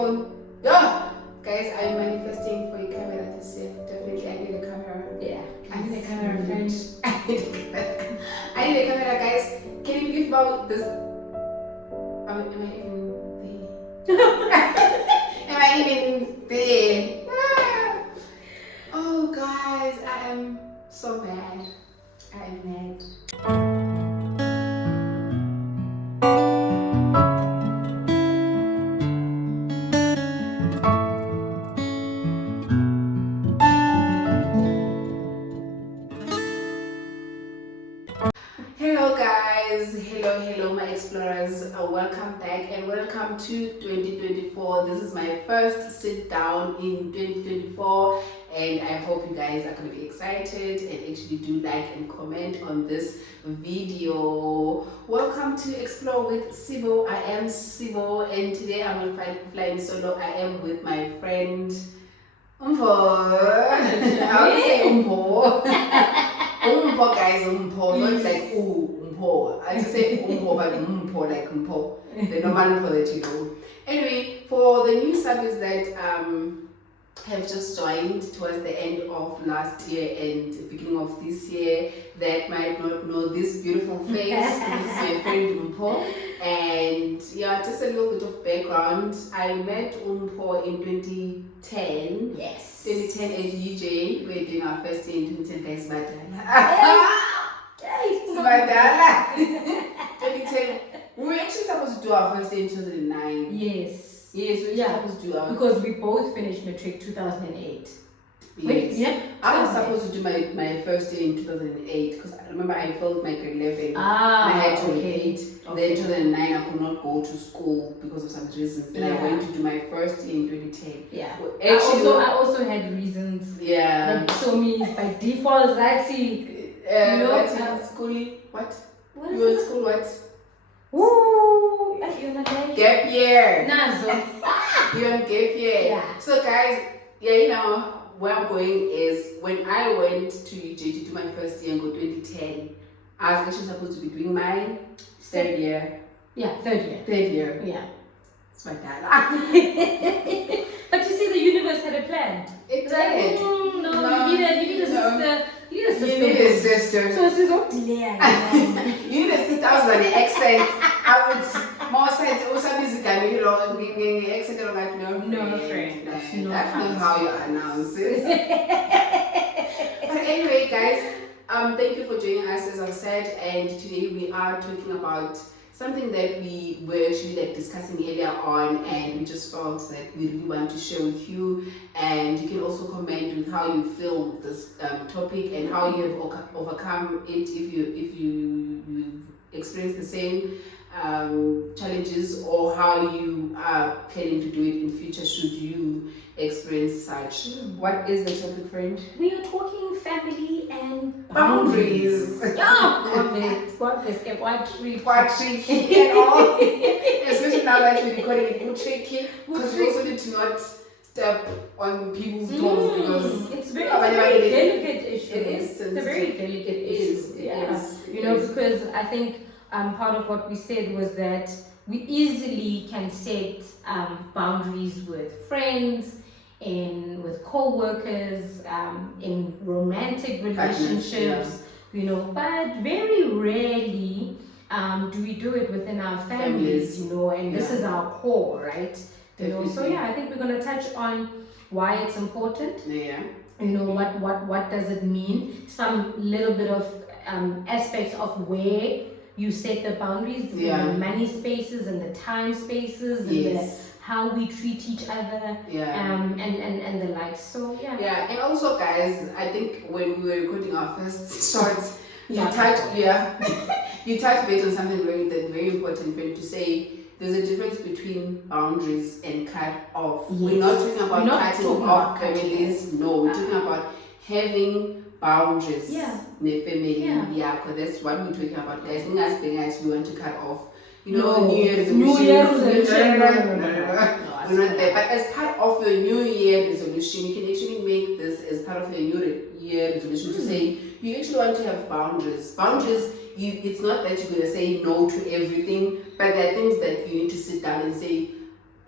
phone. Yeah. Guys, I'm manifesting for a camera this year. Definitely, I need a camera. Yeah. I need a camera, friends. I need a camera, guys. Can you believe about this? Am I even there? Am I even there? Ah. Oh, guys, I am so mad. I am mad. Hello guys, hello my explorers, welcome back and welcome to 2024. This is my first sit down in 2024 and I hope you guys are going to be excited and actually do like and comment on this video. Welcome to Explore with Sibo. I am Sibo and today I'm flying solo. I am with my friend Umpo. I would say Umpo. Umpo, guys, Umpo, not like Umpo. I just say Umpo, but Umpo, like Umpo, the normal Umpo that you know. Anyway, for the new subbies that have just joined towards the end of last year and beginning of this year that might not know this beautiful face, this is my friend Umpo. And yeah, just a little bit of background. I met Umpo in 2010. Yes. 2010 at UJ, we're doing our first year in 2010, guys. Badala. 2010. We were actually supposed to do our first year in 2009. Yes. Yes, we were supposed to do our. Because we both finished matric 2008. Yes. Wait, yeah. I was supposed to do my first year in 2008 because I remember I failed my grade 11. And I had to repeat. Then 2009 I could not go to school because of some reasons. Then I went to do my first year in 2010. Yeah. Actually, I also had reasons. Yeah. That so me by default that's school. What? What you were at school what? Woo! You're not like gap year. Nazo. You're on gap year. Yeah. So guys, where I'm going is when I went to UJ to do my first year in 2010, I was actually supposed to be doing my third year. Yeah, third year. Third year. Yeah. It's my dad. But you see, the universe had a plan. It did. No, you need a sister. You need a sister. So it's not delay. You need a sister. I was on the accent. I would more sense. Also, this is the accent like no friend. That's not how you announce it. But anyway, guys, thank you for joining us, as I've said. And today we are talking about something that we were actually discussing earlier on, and we just felt that we really want to share with you. And you can also comment with how you feel with this topic and how you have overcome it if you experience the same challenges, or how you are planning to do it in future should you experience such. What is the topic, friend? We are talking family and boundaries. What tricky and all. Especially now that we're recording it, more tricky because we also need to not step on people's toes because it's very delicate issue. It is. It's a very delicate issue. Yeah. Because I think part of what we said was that we easily can set boundaries with friends and with co-workers, in romantic relationships, but very rarely do we do it within our families, and this is our core, right? So I think we're going to touch on why it's important. What does it mean? Some little bit of aspects of where you set the boundaries, the money spaces and the time spaces, and how we treat each other, and the like. So and also, guys, I think when we were recording our first shorts, you touched base on something very important for you to say. There's a difference between boundaries and cut off. Yes. We're not talking about cutting off families. No, we're talking about having boundaries. In the family. Because that's what we're talking about. Guys, we want to cut off. New Year resolution. We're not there. But as part of your New Year resolution, you can actually make this as part of your New Year resolution to say you actually want to have boundaries. Boundaries. It's not that you're going to say no to everything, but there are things that you need to sit down and say,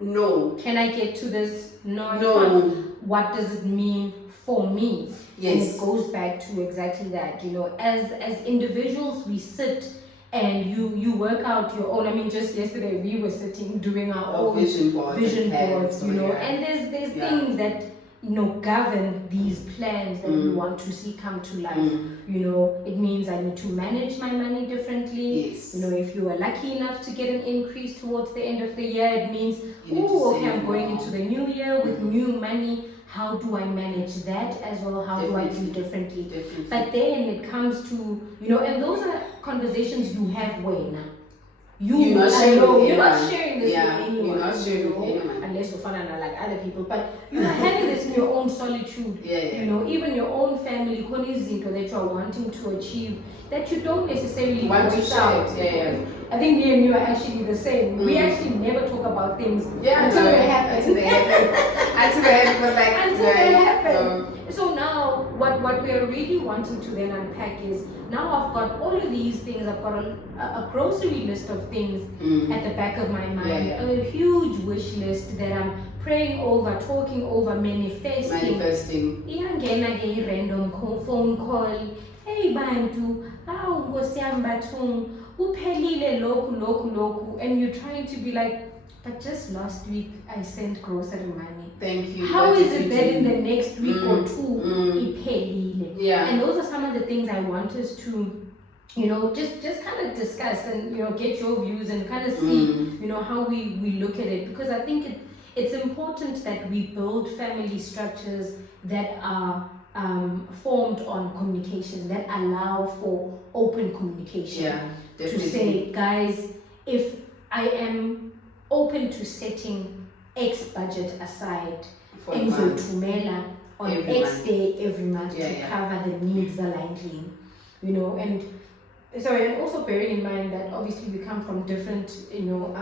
No. Can I get to this? No, I No. can't. What does it mean for me? Yes. And it goes back to exactly that. You know, as individuals, we sit and you work out your own. I mean, just yesterday we were sitting doing our own vision boards, you know, and there's things that, you know, govern these plans that we want to see come to life. You know, it means I need to manage my money differently. Yes. You know, if you are lucky enough to get an increase towards the end of the year, it means, oh, okay, I'm going into the new year with new money. How do I manage that as well? How do I do differently? But then it comes to, you know, and those are conversations you have way now. You're not sharing this with anyone. You're not sharing with anyone. Unless you're fun and like other people. But you are having this in your own solitude. You know, even your own family, that you are wanting to achieve, that you don't necessarily want to share. I think me and you are actually the same. We actually never talk about things until they happen. Until they happen. Until they happen. So now, what we are really wanting to then unpack is, now I've got all of these things. I've got a grocery list of things at the back of my mind. A huge wish list that I'm praying over, talking over, manifesting. Iyangena ke random phone call. Hey bantu, Nkosi yami bathungu, uphelile lokhu, and you're trying to be like, but just last week I sent grocery money. Thank you. How is it that in the next week or two iphelile? Yeah. And those are some of the things I want us to, you know, just kind of discuss and, you know, get your views and kind of see, you know, how we look at it, because I think it's important that we build family structures that are formed on communication, that allow for open communication. Yeah, definitely. To say, guys, if I am open to setting X budget aside and Tumela on X day every month to cover the needs alignedly, you know, and also bearing in mind that obviously we come from different, you know,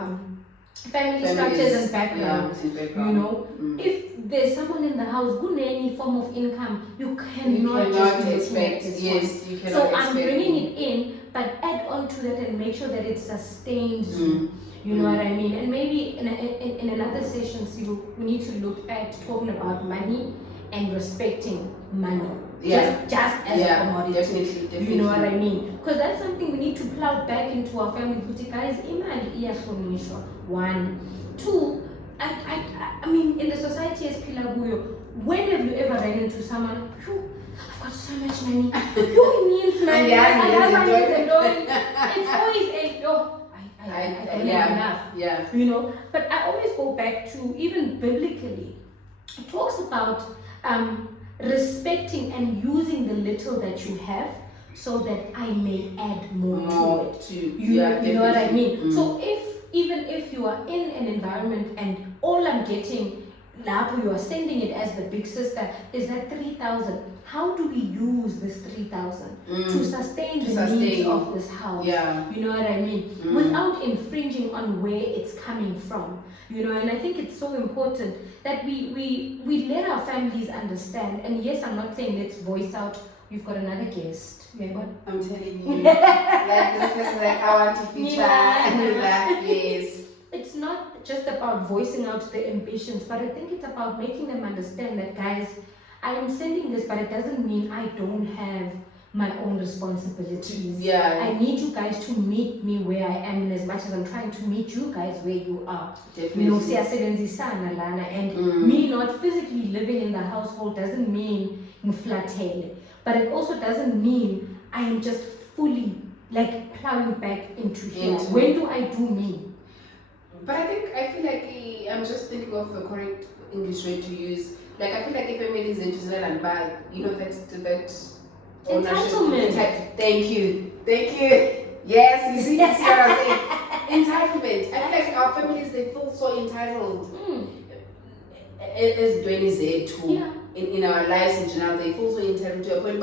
family structures and backgrounds. You know, if there's someone in the house with any form of income, you cannot just expect this one. You cannot so I'm bringing it in, but add on to that and make sure that it sustains you. You know what I mean? And maybe in another session, we need to look at talking about money and respecting money. Just as a commodity. Definitely. You know what I mean? Because that's something we need to plow back into our family. Guys, one. Two, I mean, in the society as Pilaguyo, when have you ever ran into someone, I've got so much money, who needs money? It's always I don't have enough. You know, but I always go back to, even biblically, it talks about respecting and using the little that you have so that I may add more to it. You know what I mean? So even if you are in an environment and all I'm getting, you are sending it as the big sister, is that 3,000. How do we use this 3,000 to sustain the needs of this house? You know what I mean? Without infringing on where it's coming from. You know, and I think it's so important that we let our families understand. And yes, I'm not saying let's voice out. You've got another guest. Remember? I'm telling you. Like this person, like I want to feature and that. Yes. It's not just about voicing out the ambitions, but I think it's about making them understand that, guys, I am sending this, but it doesn't mean I don't have my own responsibilities. I need you guys to meet me where I am, in as much as I'm trying to meet you guys where you are. Definitely. You know, siyasebenzisana lana, and me not physically living in the household doesn't mean ngiflathele, but it also doesn't mean I am just fully like plowing back into here. When do I do me? But I feel like I'm just thinking of the correct English word to use. Like I feel like if family is into and bad, you know, that entitlement. Thank you. Yes, you see what I'm saying. Entitlement. I feel like our families, they feel so entitled. As Dwayne said too. In our lives in general, they feel so entitled to a point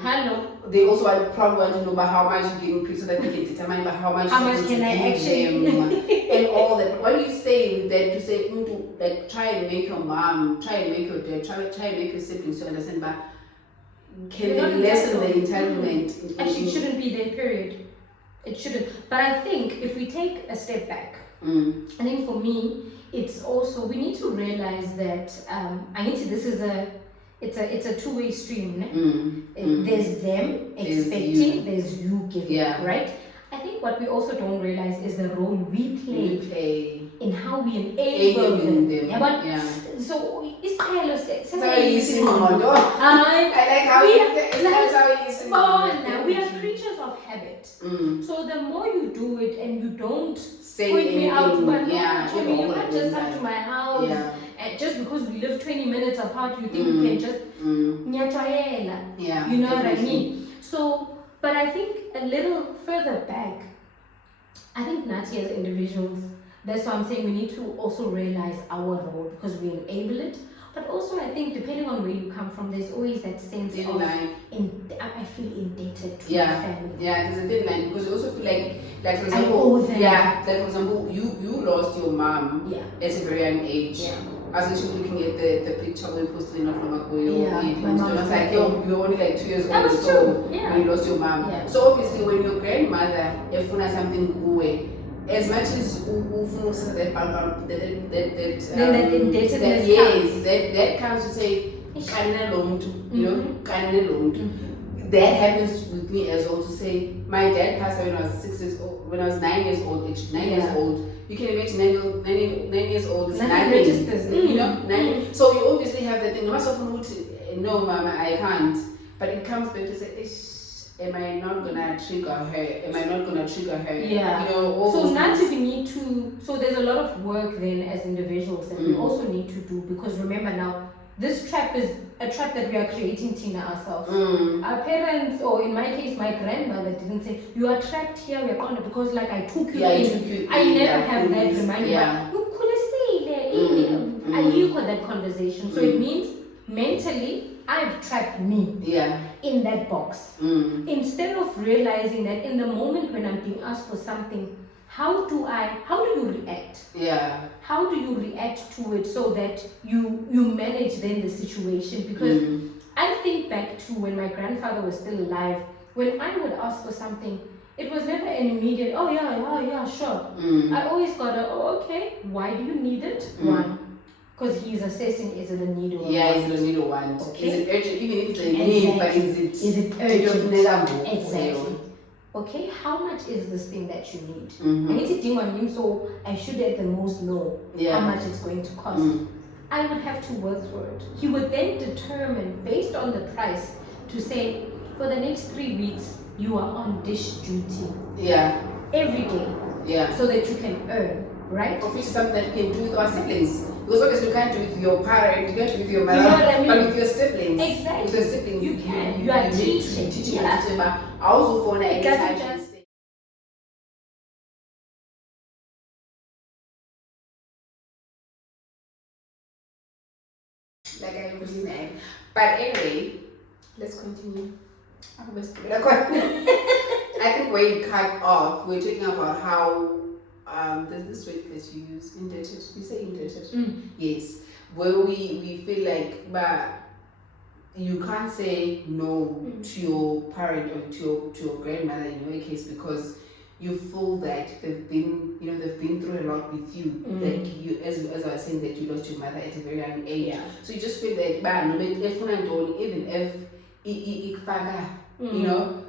Hello. They also probably want to know about how much you increase so that they can determine about how much can I actually and all that. What do you say with that? To say like try and make your mom, try and make your dad, try and make your siblings to understand, but can they lessen the entitlement? Actually, it shouldn't be there, period. It shouldn't. But I think if we take a step back, I think for me, it's also, we need to realize that it's a two-way stream. There's them expecting, there's you giving, right? I think what we also don't realize is the role we play in how we enable them. Yeah, but so it's careless. I like how we are creatures of habit. So the more you do it and you don't point me out, but you can't just come to my house. And just because we live 20 minutes apart, you think you can just you know what I mean? So, but I think a little further back, I think Nati as individuals, that's why I'm saying we need to also realize our role because we enable it. But also I think depending on where you come from, there's always that sense of I feel indebted to my family. Yeah, there's a thin line because you also feel like for example, like for example, you lost your mom at a very young age. I was actually looking at the picture we posted not long ago. I was like, you're only like 2 years old, so when you lost your mom. So obviously when your grandmother, if you something good, as much as that comes to say, that happens with me as well to say, my dad passed away when I was 6 years old, when I was 9 years old, actually 9 years old. You can imagine 9 years old is nothing, so you obviously have that thing. No, mama, I can't. But it comes back to say, am I not gonna trigger her? Yeah. So naturally we need to. So there's a lot of work then as individuals that we also need to do, because remember now, this trap is a trap that we are creating, Tina, ourselves. Our parents, or in my case, my grandmother didn't say, you are trapped here, we are gonna, because like I took you in. I never have that reminder. You could have stayed there. I got that conversation. So it means mentally, I've trapped me in that box. Instead of realizing that in the moment when I'm being asked for something, how do you react? How do you react to it so that you manage then the situation? Because I think back to when my grandfather was still alive, when I would ask for something, it was never an immediate, sure. I always got okay, why do you need it? One. Because he's assessing, is it a need or want? Is it a need or want? Okay. Is it urgent? Even if it's a need, but is it urgent? Exactly. Okay, how much is this thing that you need? I need to ding on you, so I should at the most know how much it's going to cost. I would have to work for it. He would then determine, based on the price, to say, for the next 3 weeks, you are on dish duty. Every day. So that you can earn. Right? Of which is something that you can do with our siblings. Because obviously you can't do it with your parent, you can't do it with your mother, but with your siblings. Exactly. With your siblings, you can. You are teaching. I also want to just like I was saying. But anyway, let's continue. I think where you cut off, we're talking about how there's this word that you use, indebted. You say indebted? Yes. Where we feel like, but you can't say no to your parent or to your grandmother in your case, because you feel that they've been through a lot with you. Like you, as I was saying, that you lost your mother at a very young age. So you just feel that, even if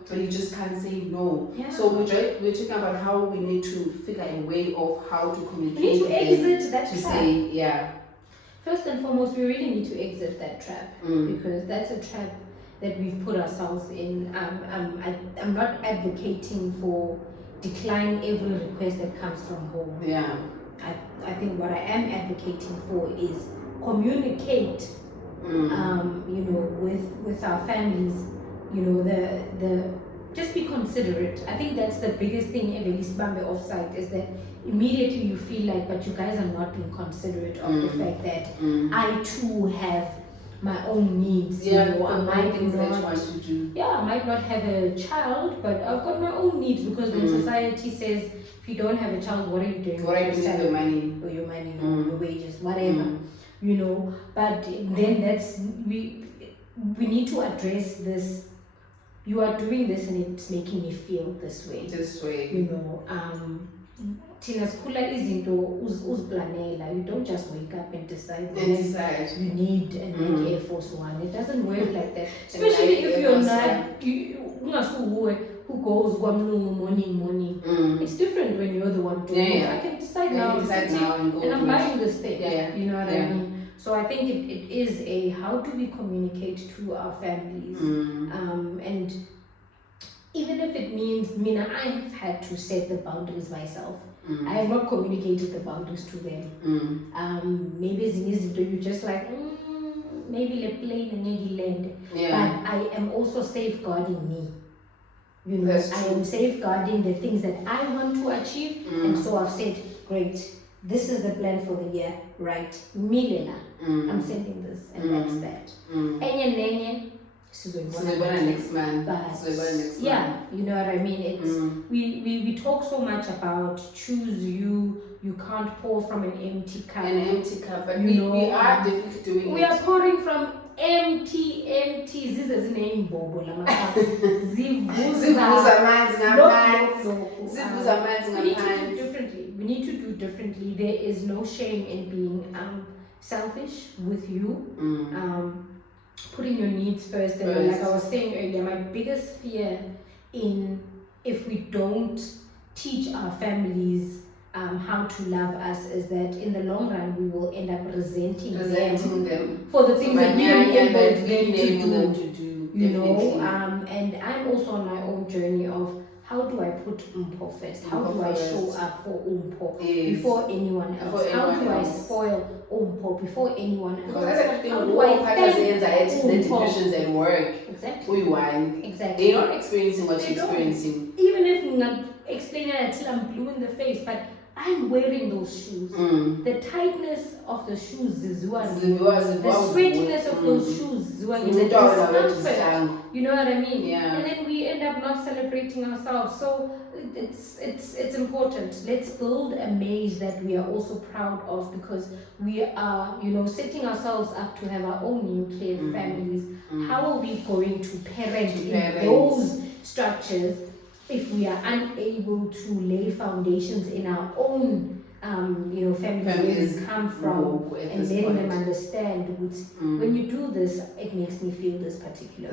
but you just can't say no. So we're talking about how we need to figure a way of how to communicate. We need to exit that trap. Say, first and foremost, we really need to exit that trap, because that's a trap that we've put ourselves in. I'm not advocating for decline every request that comes from home. I think what I am advocating for is communicate, with our families. Just be considerate. I think that's the biggest thing ever Lisbambe offside, is that immediately you feel like, but you guys are not being considerate of the fact that I too have my own needs. I might not have a child, but I've got my own needs, because when society says, if you don't have a child, what are you doing? What are you doing with your money? Or your money, or your wages, whatever. But then we need to address this you are doing this and it's making me feel this way. You know, thina sikhula izinto uziplanela. You don't just wake up and decide you need a Nike Air Force One. It doesn't work like that. Especially if you're not who goes morning. It's different when you're the one doing it. I can decide now, and I'm buying this thing. You know what I mean? So I think it is a how do we communicate to our families, and even if it means I have had to set the boundaries myself. I have not communicated the boundaries to them. Maybe you just like maybe le plane and land. But I am also safeguarding me. You know, I am safeguarding the things that I want to achieve, and so I've said, great, this is the plan for the year, right? Milena, I'm sending this, and that's that. Enye, next month. Yeah, you know what I mean? It's we talk so much about choose you. You can't pour from an empty cup. But we are definitely doing it. We are pouring from empty. This is name bobo lama cups. We need to do differently. There is no shame in being selfish with you. Putting your needs first. And like I was saying earlier, my biggest fear if we don't teach our families how to love us is that in the long run we will end up resenting them for the things that we are able to do. You know, and I'm also on my own journey of how do I put umpo first? How do I show up for umpo before anyone else? How do I spoil umpo before anyone else? Because how do I thank the depressions at work? Exactly. They're not experiencing what you're experiencing. Even if I'm not explaining it until I'm blue in the face, but I'm wearing those shoes. The tightness of the shoes is the sweatiness of those shoes is the discomfort. You know what I mean? Yeah. And then we end up not celebrating ourselves. So it's important. Let's build a maze that we are also proud of, because we are, setting ourselves up to have our own nuclear families. How are we going to parent in those structures if we are unable to lay foundations in our own families where we come from, and letting them understand when you do this, it makes me feel this particular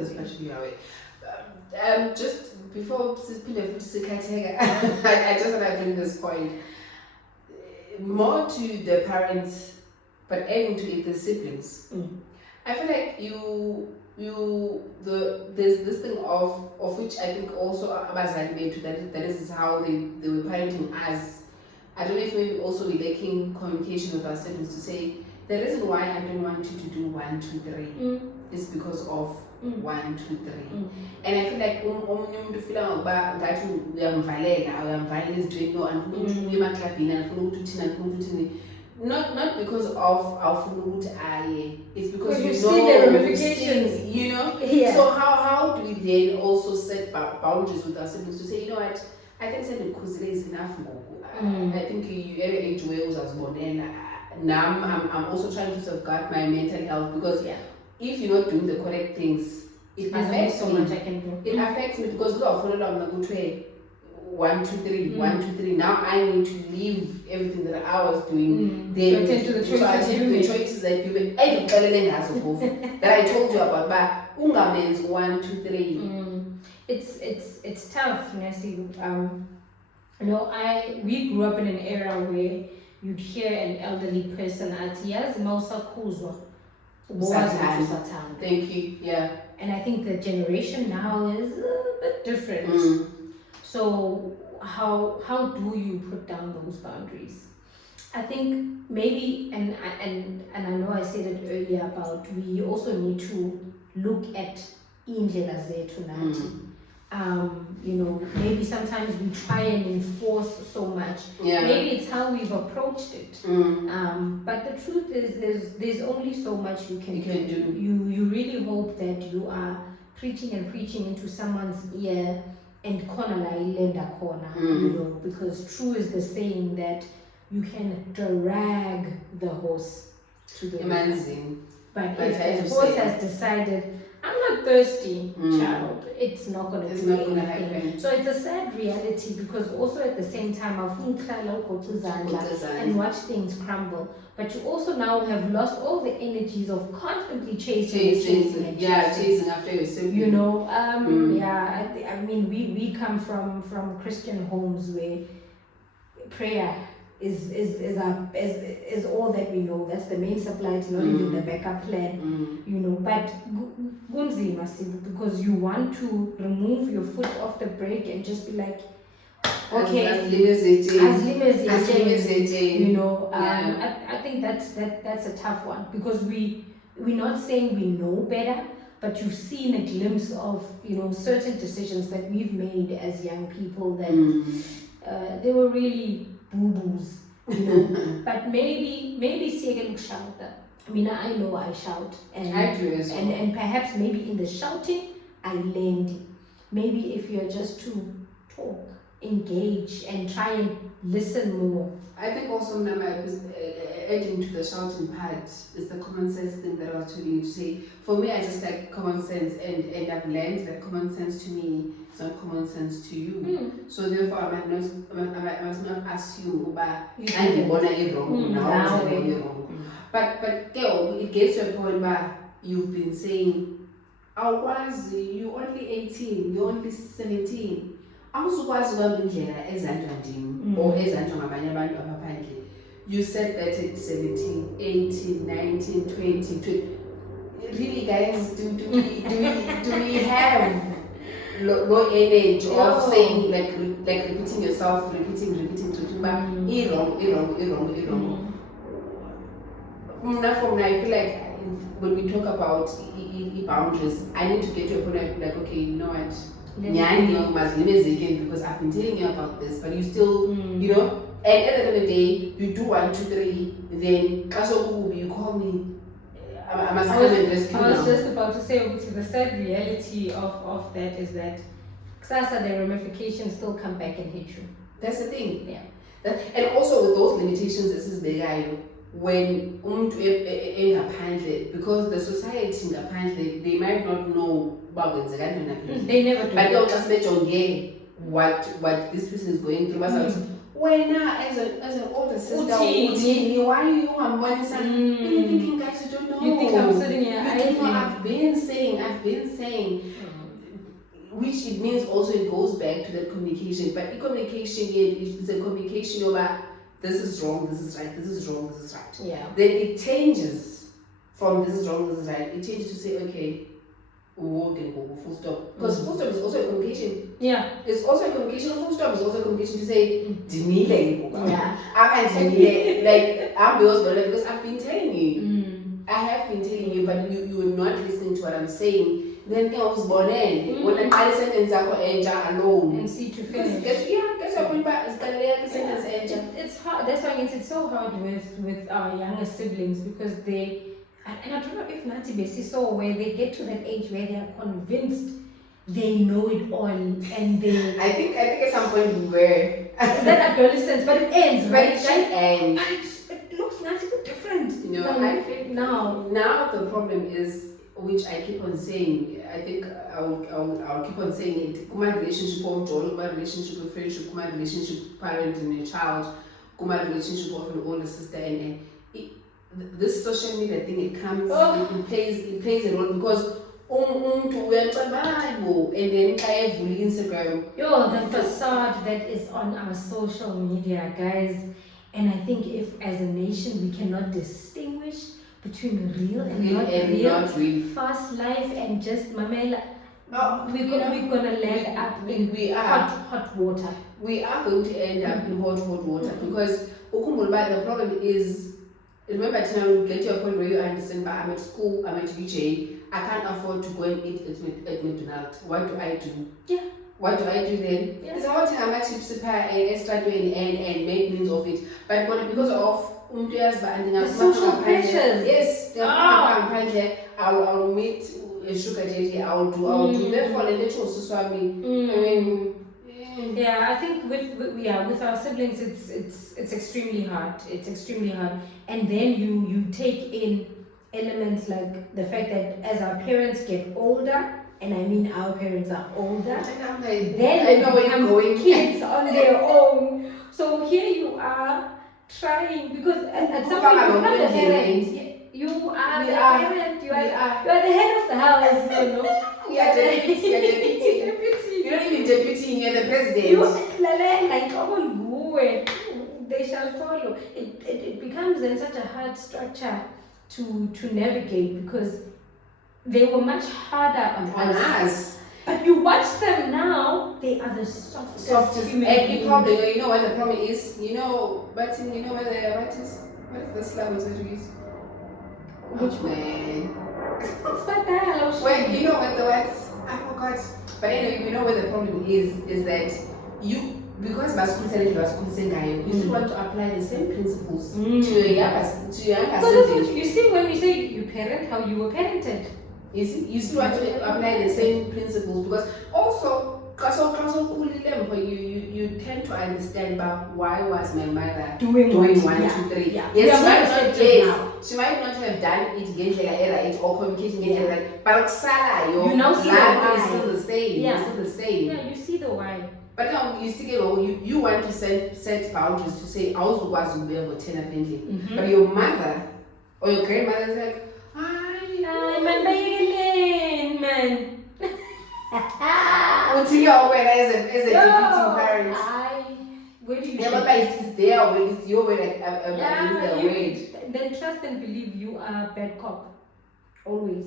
way. Just before I just want to bring this point more to the parents, but aiming to it the siblings. I feel like there's this thing of which I think also Abazali made to that is how they were parenting us. I don't know if maybe also we're lacking communication with our siblings to say the reason why I don't want you to do 1, 2, 3 is because of 1, 2, 3. And I feel like umuntu ufila ngoba ngathi uyamvalela is doing no and uye emaklabhini and ufuna ukuthi thina not because of our food, it's because you see the ramifications, So how do we then also set boundaries with our siblings to say, you know what, I think sending Kuzile is enough. I think you at an age where I was born, and now I'm also trying to safeguard my mental health, because if you're not doing the correct things, it affects so much I can do. It affects me because we are following on good way. 1, 2, 3, 1, 2, 3. Now I need to leave everything that I was doing. Then to attend to the choices that you made. That I told you about. But Unga 1, 2, 3. It's tough, Nessie. We grew up in an era where you'd hear an elderly person at Mausa Kuzwa. Thank you. Yeah. And I think the generation now is a bit different. So how do you put down those boundaries? I think maybe, and I know I said it earlier about we also need to look at indlela zethu nathi. Maybe sometimes we try and enforce so much. Maybe it's how we've approached it. But the truth is there's only so much you can do. You really hope that you are preaching into someone's ear and corner lenda corner, because true is the saying that you can drag the horse to the river. But if the horse has decided, I'm not thirsty, child. It's not going to do anything. Happen. So it's a sad reality because also at the same time, I've and watch things crumble. But you also now have lost all the energies of constantly chasing after yourself. You know, I mean, we come from Christian homes where prayer is all that we know. That's the main supply. It's not even the backup plan, you know. But gunzima, because you want to remove your foot off the brake and just be like, okay, as you know. I think that's a tough one because we're not saying we know better, but you've seen a glimpse of, you know, certain decisions that we've made as young people that they were really boo-boos, you know. But maybe siyeke ukushouta. I mean, I know I shout, and I do as well. And perhaps maybe in the shouting I learned. Maybe if you're just to talk, engage, and try and listen more. I think also adding to the shouting part is the common sense thing that I was telling you to say. For me, I just like common sense, and I've learned that common sense to me is not common sense to you. So therefore, I must not assume that I'm wrong now. But girl, it gets to a point where you've been saying, you're only 18, you're only 17. Awuzukwazi ukuhamba indlela ezanjwa ndim or ezanjwa ngabanye abantu abaphandle. You said that at 17, 18, 19, 20. Really, guys, do we have low energy of saying like repeating yourself, repeating, but wrong. From now, I feel like when we talk about boundaries, I need to get to a point where I feel like, okay, you know what? Because I've been telling you about this, but you still, you know, and at the end of the day, you do 1, 2, 3, then you call me. I must come and rescue you. I was just about to say, the sad reality of that is that the ramifications still come back and hit you. That's the thing. Yeah. And also with those limitations, this is the guy. When because the society they might not know about it. They never do. But they'll just bet on what this person is going through. When as an older sister, why are you money? You're thinking, guys, you don't know. You think I'm sitting here? I've been saying. Which it means also it goes back to that communication. But communication is a communication over this is wrong, this is right, this is wrong, this is right. Yeah. Then it changes from this is wrong, this is right. It changes to say, okay, full stop. Because full stop is also a communication. Yeah. It's also a communication. Full stop is also a communication to say, yeah. Like I'm yours, because I've been telling you. I have been telling you, but you are not listening to what I'm saying. Then I was born in. When I sentence alone. And see to finish. It's hard. That's why it's so hard with our younger siblings because they, and I don't know if Nancy Bessie saw where they get to that age where they are convinced they know it all and they. I think at some point we were. Is that adolescence? But it ends, right? It looks Nancy different. You know, I think now the problem is, which I keep on saying, I think I'll keep on saying it. My relationship with my relationship with friendship, my relationship with parent and a child, my relationship with an older sister, and this social media thing, it comes, it plays a role because and then Instagram. The facade that is on our social media, guys, and I think if as a nation we cannot distinguish between real and not real, fast life and just mamela, we're gonna land up in hot water. We are going to end up in hot water because the problem is, remember now you get to a point where you understand, but I'm at school, I'm at UJ, I can't afford to go and eat at McDonald's. What do I do? Yeah. What do I do then? It's how to have chips extra doing and make means of it. But because of the social pressures. Yes, I'll meet a sugar daddy, I'll do. Therefore, yeah, I think with our siblings, it's extremely hard. It's extremely hard, and then you take in elements like the fact that as our parents get older, and I mean our parents are older, And I'm like, then I know they where you're become going. kids on their own. So here you are trying, because at some point you become the parent. You are the parent. You are the head of the house. You are deputy. You're not even deputy. You're the president. You like they shall follow. It becomes then such a hard structure to navigate, because they were much harder on us. But you watch them now, they are the softest human beings. Probably, you know what the problem is? You know, but you know what is the slang that we use? Which man? Well, you know what the words? I forgot. But anyway, you know what the problem is that you, because you still want to apply the same principles to your younger sibling. You see, when we say you parent, how you were parented. You still want to apply the same principles, because also you tend to understand about why was my mother doing 1, 2, 3. Yeah. She might not have done it or communication but you now see the why. Is still the same. Yeah. It's still the same. Yeah, you see the why. But now you see, you want to set boundaries to say, I also was to be able to attend. But your mother or your grandmother is like, man. Until you're aware as a defeating parent. Where do you is there when it's your way Then trust and believe you are a bad cop. Always.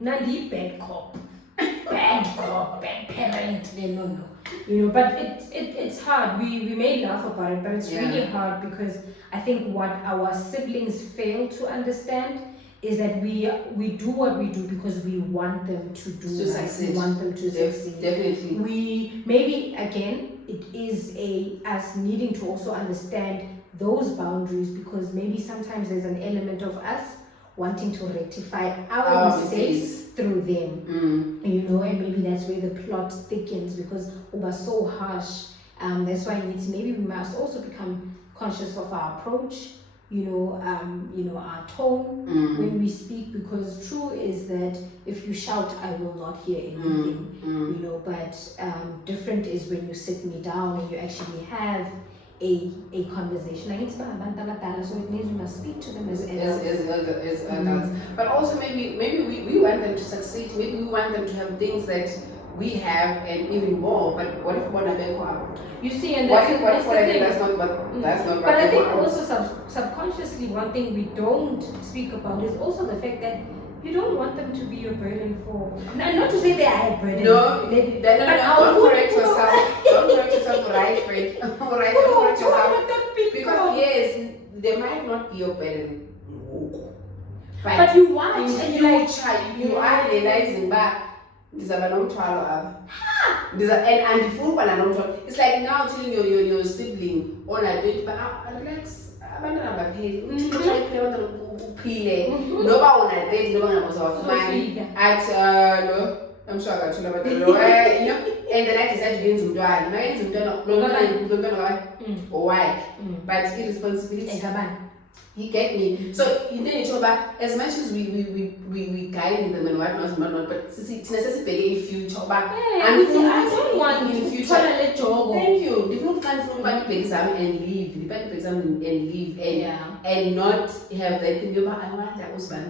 Not the bad cop. Bad cop, bad parent. No. But it's hard. We may laugh about it, but it's really hard, because I think what our siblings fail to understand is that we do what we do because we want them to succeed. We want them to succeed. Definitely. We maybe again it is us needing to also understand those boundaries, because maybe sometimes there's an element of us wanting to rectify our mistakes through them. And maybe that's where the plot thickens, because we were so harsh. That's why maybe we must also become conscious of our approach. Our tone when we speak, because true is that if you shout, I will not hear anything. But different is when you sit me down and you actually have a conversation. So it means we must speak to them as adults. But also maybe we want them to succeed. Maybe we want them to have things that we have and even more. But what if one of them you see, and that's not what. But I think also subconsciously one thing we don't speak about is also the fact that you don't want them to be a burden for. Not to say they are a burden. No. Don't correct yourself. Don't correct yourself. Right, Fred. Don't correct yourself. Because yes, they might not be a burden. But you want, and you are realizing that. And it's like now telling your sibling, relax. I'm sure I got to know and then I decided to get why? But irresponsibility. You get me? So in the as much as we guide them and whatnot, but it's necessary if you I don't want in the future. Thank you. The food can from back exam and leave. The back exam and leave and not have that thing. I want that was and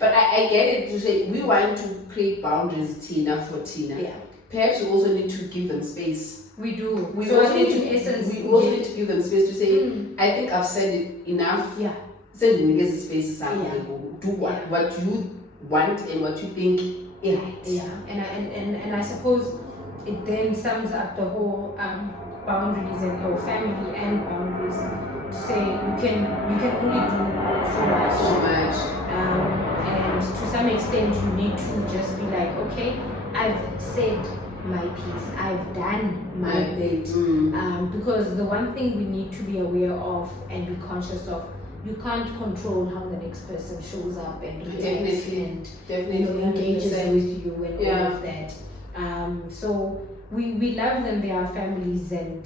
but I get it to say we want to create boundaries, Tina, for Tina. Yeah. Perhaps we also need to give them space. We do. We also need to give them space to say, I think I've said it enough. Yeah. Send them the space. Do what you want and what you think is right. Yeah. And I suppose it then sums up the whole boundaries or family and boundaries. To say you can only do so much. And to some extent you need to just be like, okay, I've said my piece, I've done my bit. Because the one thing we need to be aware of and be conscious of, you can't control how the next person shows up and reacts and engages with you and all of that. So we love them, they are families, and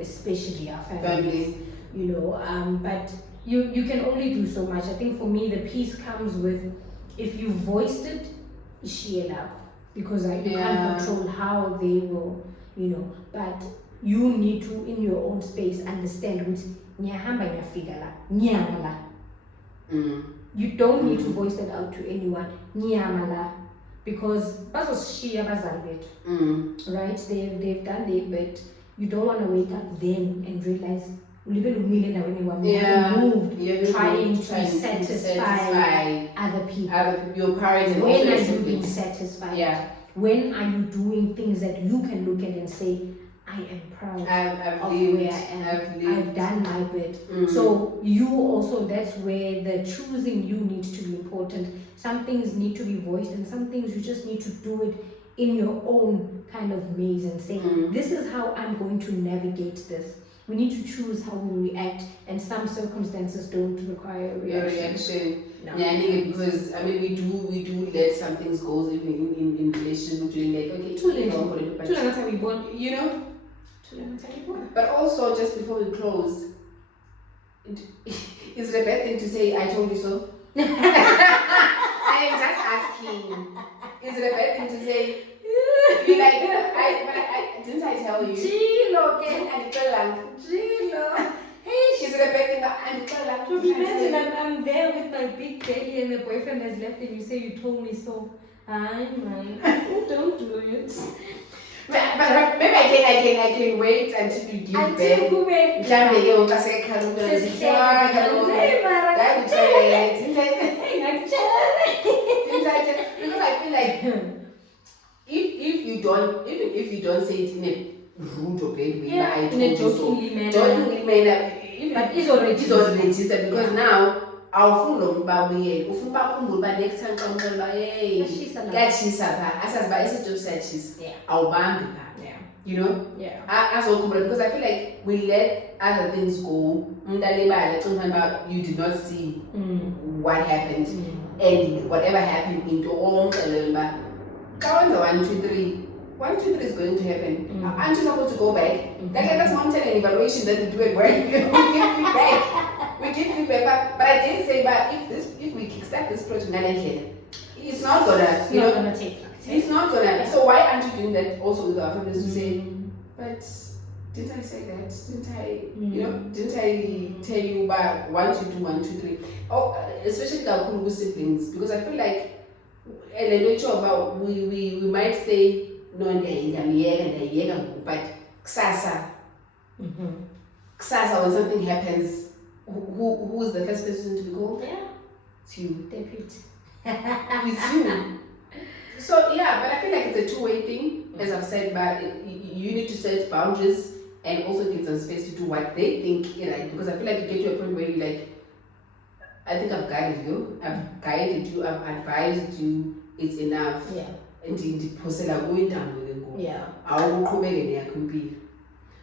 especially our families. But you can only do so much. I think for me the peace comes with, if you voiced it, share up, because you can't control how they will, but you need to, in your own space, understand which you don't need to voice that out to anyone, because right, they've done their bit. You don't want to wake up then and realize moved trying to satisfy other people. Your parents. When are you being satisfied? When are you doing things that you can look at and say, I am proud of where I am. I've done my bit. So you also, that's where the choosing you needs to be important. Some things need to be voiced, and some things you just need to do it in your own kind of maze and say, this is how I'm going to navigate this. We need to choose how we react, and some circumstances don't require a reaction. No. Yeah, because we do let some things go even in relation, doing like, okay, too late, But also, just before we close, is it a bad thing to say I told you so? I am just asking. Is it a bad thing to say? You're like, didn't I tell you? Gilo. Hey, is it a bad thing? Imagine I'm there with my big belly and the boyfriend has left and you say you told me so. Hi man, don't do it. But maybe I can wait until you give birth. Because I feel like if you don't say it in a rude or bad way, I told you so. Jokingly manner, but it's already registered, because now awufuni lokubabuye ufuna bakhumbule next time xa umxela hey kuyatshisa pha asazi uba isitofu siyatshisa awubambi pha azokhumbula, because I feel like we let other things go. Umuntu alibala uba you did not see what happened, and whatever happened into omxelela uba xa wenza 1 2 3 1 2 3 is going to happen. Aren't you supposed to go back? That's mountain and evaluation that we do at work. We give feedback, but I did say, but if we kickstart this project, it's not gonna take. It's not gonna. So why aren't you doing that also with our families to say, but didn't I say that? Didn't I tell you about 1 2 2 1 2 3? Oh, especially with siblings, because I feel like, and I don't know about we might say no, but ksasa, when something happens, who is the first person to be called? It's you. Deputy. It's you. So but I feel like it's a two-way thing, as I've said, but you need to set boundaries and also give them space to do what they think is right, because I feel like you get to a point where you're like, I think I've guided you, I've advised you, it's enough. And ndiphosela kuyintambo ke ngoku awuqhubeke neyakho impilo.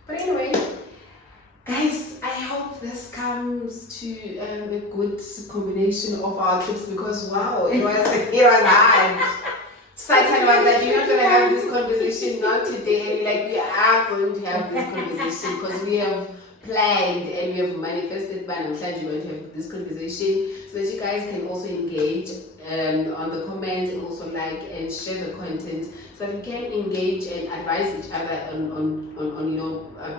But anyway, guys, I hope this comes to a good combination of our trips, because wow, it was hard. Satan was like, you're not going to have this conversation, not today. And we're like, we are going to have this conversation because we have planned and we have manifested, but I'm glad you're going to have this conversation so that you guys can also engage on the comments and also like and share the content so that we can engage and advise each other on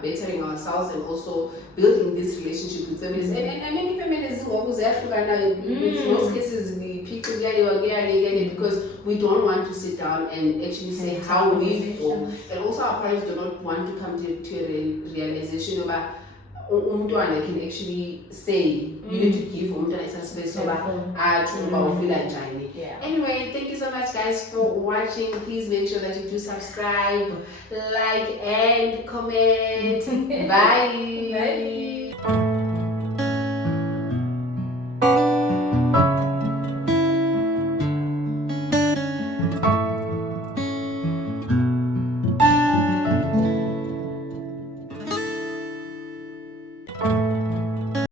bettering ourselves and also building this relationship with families. And many families in most cases we pick again because we don't want to sit down and actually say how we feel, and also our parents do not want to come to a realization about umntwana can actually say you need to give umntwana space so Anyway, thank you so much guys for watching. Please make sure that you do subscribe, like and comment. Bye.